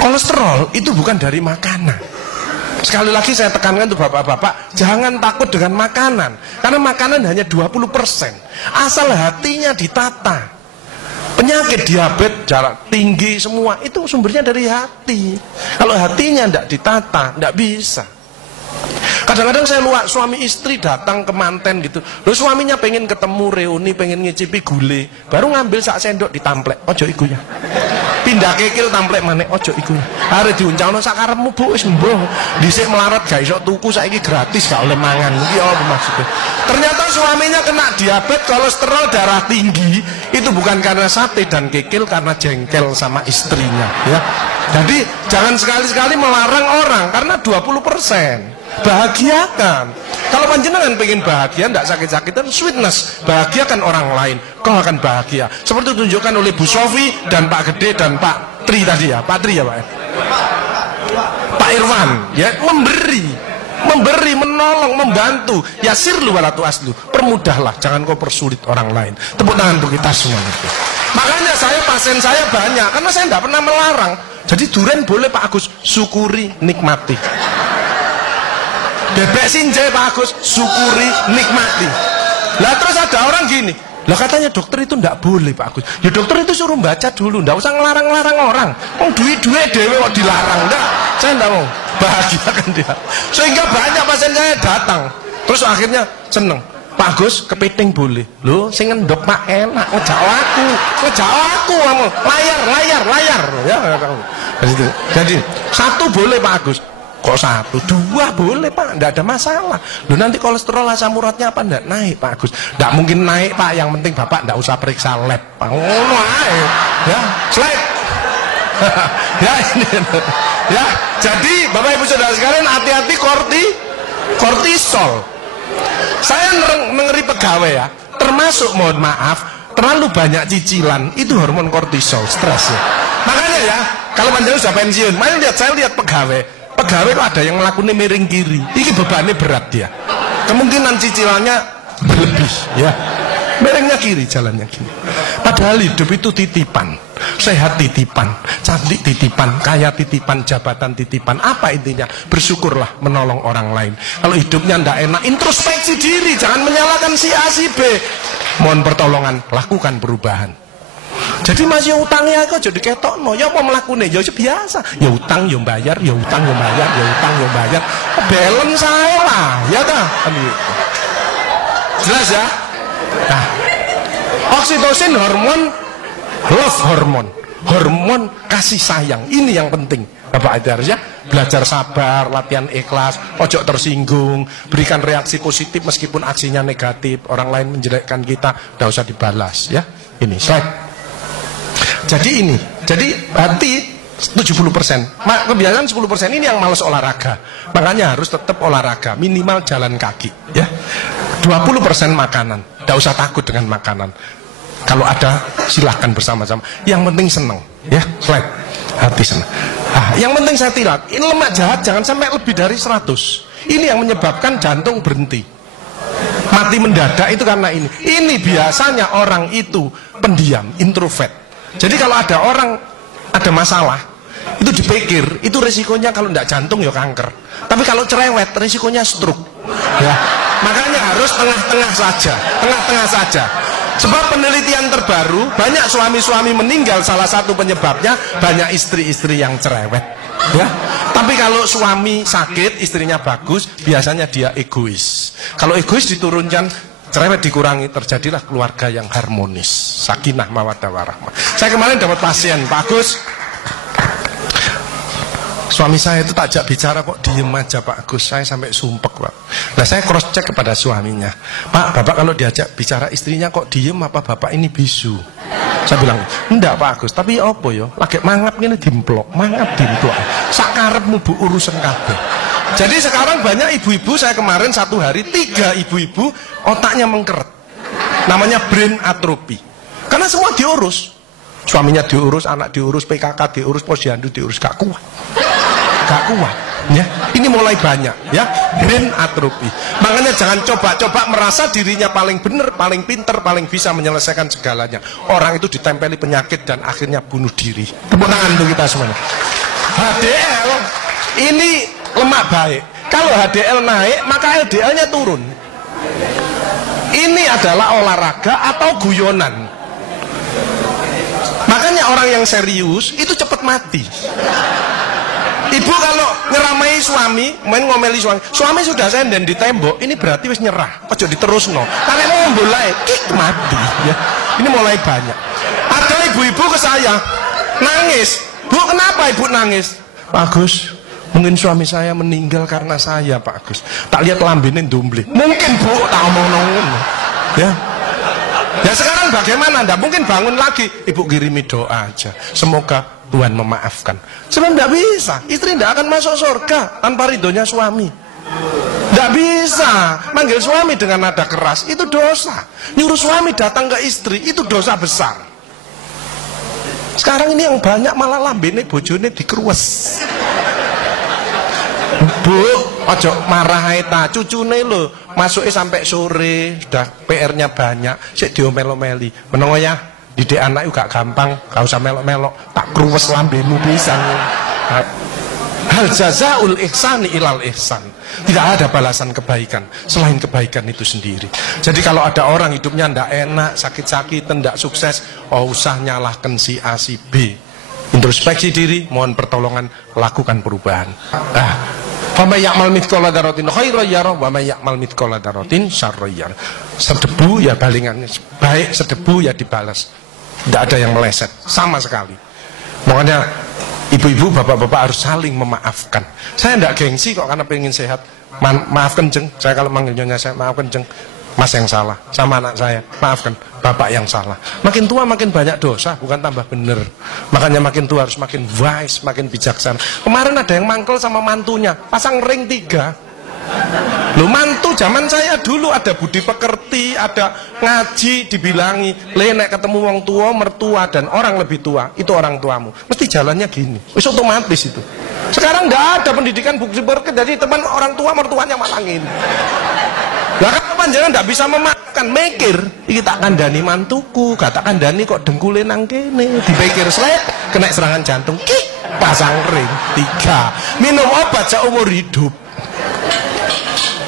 Kolesterol itu bukan dari makanan. Sekali lagi saya tekankan untuk bapak-bapak, jangan takut dengan makanan, karena makanan hanya 20%. Asal hatinya ditata. Penyakit diabetes, darah tinggi, semua itu sumbernya dari hati. Kalau hatinya tidak ditata, tidak bisa. Kadang-kadang saya lihat suami istri datang ke manten gitu, loh suaminya pengen ketemu reuni, pengen ngicipi gule, baru ngambil sak sendok ditamplek, ojo iku ya. Pindah kekil tamplek maneh, ojo iku ya. Are diuncangno sak karepmu Bu, wis mbuh. Dhisik melarat gak iso tuku, saiki gratis gak oleh mangan. Iki apa maksudnya? Ternyata suaminya kena diabetes, kolesterol, darah tinggi, itu bukan karena sate dan kekil, karena jengkel sama istrinya ya. Jadi jangan sekali-sekali melarang orang, karena 20%. Bahagiakan. Kalau panjenengan pengen bahagia, tidak sakit-sakitan, sweetness, bahagiakan orang lain, kau akan bahagia. Seperti ditunjukkan oleh Bu Sofi dan Pak Gede dan Pak Tri tadi ya, Pak Tri ya Pak. Pak Irwan ya, memberi, menolong, membantu. Ya sirlu walatu aslu, permudahlah, jangan kau persulit orang lain. Tepuk tangan untuk kita semua itu. Makanya pasien saya banyak, karena saya tidak pernah melarang. Jadi duren boleh Pak Agus, syukuri, nikmati. Bebek sinjai Pak Agus, syukuri, nikmati. Lah terus ada orang gini, lah katanya dokter itu ndak boleh Pak Agus. Ya dokter itu suruh baca dulu, ndak usah ngelarang-larang orang. Duit-duit dewe kok dilarang, ndak. Saya ndak mau, bahagiakan dia. Sehingga banyak pasien saya datang, terus akhirnya seneng. Pak Agus, kepiting boleh. Loh, sing ngendok Pak enak, ngejak aku kamu. Layar. Ya, jadi satu boleh Pak Agus. Kok satu, dua boleh Pak, tidak ada masalah. Loh nanti kolesterol asam uratnya apa tidak naik Pak Agus? Tidak mungkin naik Pak, yang penting Bapak tidak usah periksa lab Pak. Ya, slide. Ya ini. Ya, jadi Bapak Ibu Saudara sekalian, hati-hati kortisol. Saya mengeri pegawai ya, termasuk mohon maaf, terlalu banyak cicilan, itu hormon kortisol, stres ya. Makanya ya, kalau panjenengan sudah pensiun, saya lihat pegawai kok ada yang melakukan miring kiri, ini bebannya berat dia, kemungkinan cicilannya berlebih ya, miringnya kiri, jalannya gini. Padahal hidup itu titipan, sehat titipan, cantik titipan, kaya titipan, jabatan titipan. Apa intinya? Bersyukurlah, menolong orang lain. Kalau hidupnya ndak enak, introspeksi diri, jangan menyalahkan si A si B, mohon pertolongan, lakukan perubahan. Jadi masih utangnya kok jadi ketokno, ya apa melakukannya, ya biasa, ya utang, ya bayar, ya utang, ya bayar, ya utang, ya bayar, balance saya lah, ya dah. Jelas ya? Nah, oksitosin hormon love hormon kasih sayang, ini yang penting. Bapak itu harus ya belajar sabar, latihan ikhlas, ojo tersinggung, berikan reaksi positif meskipun aksinya negatif, orang lain menjelekkan kita, tidak usah dibalas ya. Ini slide. Jadi hati 70%, kebiasaan 10% ini yang malas olahraga. Makanya harus tetap olahraga, minimal jalan kaki ya. 20% makanan, tidak usah takut dengan makanan. Kalau ada silahkan bersama-sama. Yang penting senang ya, slide. Hati senang. Yang penting saya tirat, ini lemak jahat jangan sampai lebih dari 100. Ini yang menyebabkan jantung berhenti, mati mendadak itu karena ini. Ini biasanya orang itu pendiam, introvert. Jadi kalau ada orang ada masalah, itu dipikir, itu resikonya kalau tidak jantung ya kanker. Tapi kalau cerewet, resikonya stroke. Ya, makanya harus tengah-tengah saja. Sebab penelitian terbaru, banyak suami-suami meninggal, salah satu penyebabnya banyak istri-istri yang cerewet. Ya, tapi kalau suami sakit, istrinya bagus, biasanya dia egois. Kalau egois diturunkan, cerewet dikurangi, terjadilah keluarga yang harmonis, sakinah mawaddah warahmah. Saya kemarin dapat pasien, Pak Agus, suami saya itu tak ajak bicara kok diem aja Pak Agus, saya sampai sumpek Pak. Nah saya cross check kepada suaminya, Pak, Bapak kalau diajak bicara istrinya kok diem, apa Bapak ini bisu? Saya bilang, enggak Pak Agus, tapi apa ya, lagi mangap gini dimplok, sakarepmu bu urusan kabeh. Jadi sekarang banyak ibu-ibu, saya kemarin satu hari 3 ibu-ibu otaknya mengkeret, namanya brain atrophy, karena semua diurus, suaminya diurus, anak diurus, PKK diurus, posyandu diurus, gak kuat ya. Ini mulai banyak ya, brain atrophy. Makanya jangan coba-coba merasa dirinya paling benar, paling pinter, paling bisa menyelesaikan segalanya. Orang itu ditempeli penyakit dan akhirnya bunuh diri. Tepuk tangan untuk kita semuanya. HDL ini lemak baik. Kalau HDL naik, maka LDL-nya turun. Ini adalah olahraga atau guyonan. Makanya orang yang serius itu cepat mati. Ibu kalau ngeramai suami, main ngomeli suami sudah senden di tembok, ini berarti wis nyerah, ojo diterusno. Karena mau mulai mati ya. Ini mulai banyak. Ada ibu-ibu ke saya nangis, Bu, kenapa ibu nangis? Pak Agus, mungkin suami saya meninggal karena saya, Pak Agus. Tak lihat lambene ndumbli. Mungkin Bu, tak omong-omong. Ya. Ya sekarang bagaimana? Nggak mungkin bangun lagi. Ibu kirimi doa aja. Semoga Tuhan memaafkan. Sebab nggak bisa. Istri nggak akan masuk surga tanpa ridhonya suami. Nggak bisa. Manggil suami dengan nada keras itu dosa. Nyuruh suami datang ke istri itu dosa besar. Sekarang ini yang banyak malah lambene bojone dikeruwes. Bu, ojo marah ta, cucune lho, masuke sampai sore, sudah PR-nya banyak, sik diomel-omeli. Menengo ya, didik anak juga gampang, gak usah melok-melok, tak kruwes lambemu pisan. Hal jazaul ihsani ilal ihsan. Tidak ada balasan kebaikan selain kebaikan itu sendiri. Jadi kalau ada orang hidupnya ndak enak, sakit-sakitan, ndak sukses, oh usah nyalahkan si A si B. Introspeksi diri, mohon pertolongan, lakukan perubahan. Wa may ya'mal mithqala dzarratin khairan yarah wa may ya'mal mithqala dzarratin syarran yarah. Sedebu ya balingannya, baik sedebu ya dibalas. Tidak ada yang meleset sama sekali. Makanya ibu-ibu, bapak-bapak harus saling memaafkan. Saya tidak gengsi kok karena pengen sehat. Maafkan jeng, saya kalau manggil nyonya saya maafkan jeng. Mas yang salah, sama anak saya, maafkan bapak yang salah. Makin tua makin banyak dosa, bukan tambah bener. Makanya makin tua harus makin wise, makin bijaksana. Kemarin ada yang mangkel sama mantunya, pasang ring 3. Loh, mantu zaman saya dulu ada budi pekerti, ada ngaji, dibilangi, nek ketemu wong tua, mertua dan orang lebih tua, itu orang tuamu. Mesti jalannya gini, wis otomatis itu. Sekarang nggak ada pendidikan budi pekerti, jadi teman orang tua mertuanya malangin. Lah kan panjenengan ndak bisa memaafkan, mikir, iki tak kandhani mantuku, gak tak kandhani kok dengkule nang kene, dipikir slek, kena serangan jantung, pasang ring 3, minum obat seumur hidup.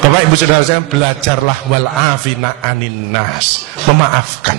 Bapak Ibu Saudara saya, belajarlah wal afina anin nas, memaafkan.